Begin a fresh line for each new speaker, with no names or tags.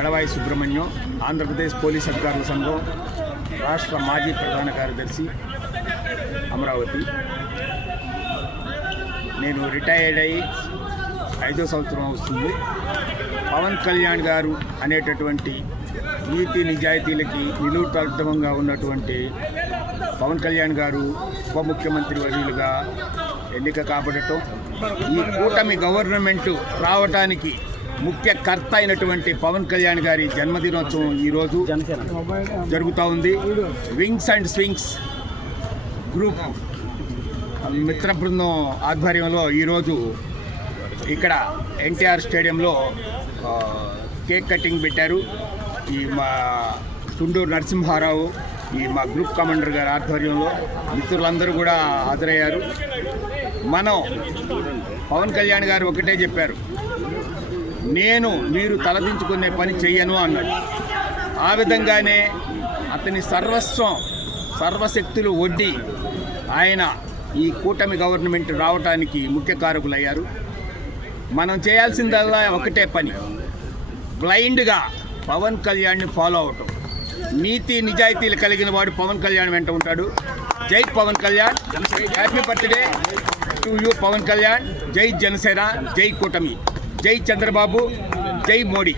గడవాయి Subrahmanyam Andhra Pradesh police అధికారుల సంఘం రాష్ట్ర మాజీ ప్రధాన కార్యదర్శి అమరావతి. నేను రిటైర్డ్ అయ్యి ఐదో సంవత్సరం వస్తుంది. పవన్ కళ్యాణ్ గారు అనేటటువంటి నీతి నిజాయితీలకి నిలువుతత్వంగా ఉన్నటువంటి పవన్ కళ్యాణ్ గారు ఉప ముఖ్యమంత్రి వర్యులుగా ఎన్నిక కాబడటం ఈ కూటమి గవర్నమెంట్ రావటానికి ముఖ్య కర్త అయినటువంటి పవన్ కళ్యాణ్ గారి జన్మదినోత్సవం ఈరోజు జరుగుతూ ఉంది. వింగ్స్ అండ్ స్వింగ్స్ గ్రూప్ మిత్ర బృందం ఆధ్వర్యంలో ఈరోజు ఇక్కడ ఎన్టీఆర్ స్టేడియంలో కేక్ కటింగ్ పెట్టారు. ఈ మా తుండూరు నరసింహారావు ఈ మా గ్రూప్ కమాండర్ గారి ఆధ్వర్యంలో మిత్రులందరూ కూడా హాజరయ్యారు. మనం పవన్ కళ్యాణ్ గారు ఒకటే చెప్పారు. నేను మీరు తలదించుకునే పని చెయ్యను అన్నాడు. ఆ విధంగానే అతని సర్వస్వం సర్వశక్తులు ఒడ్డి ఆయన ఈ కూటమి గవర్నమెంట్ రావటానికి ముఖ్య కారకులయ్యారు. మనం చేయాల్సిందల్లా ఒకటే పని బ్లైండ్గా పవన్ కళ్యాణ్ని ఫాలో అవటం. నీతి నిజాయితీలు కలిగిన వాడు పవన్ కళ్యాణ్ వెంట ఉంటాడు. జై Pawan Kalyan happy birthday to you Pawan Kalyan. జై జనసేన జై కూటమి. జై చంద్రబాబు జై మోడీ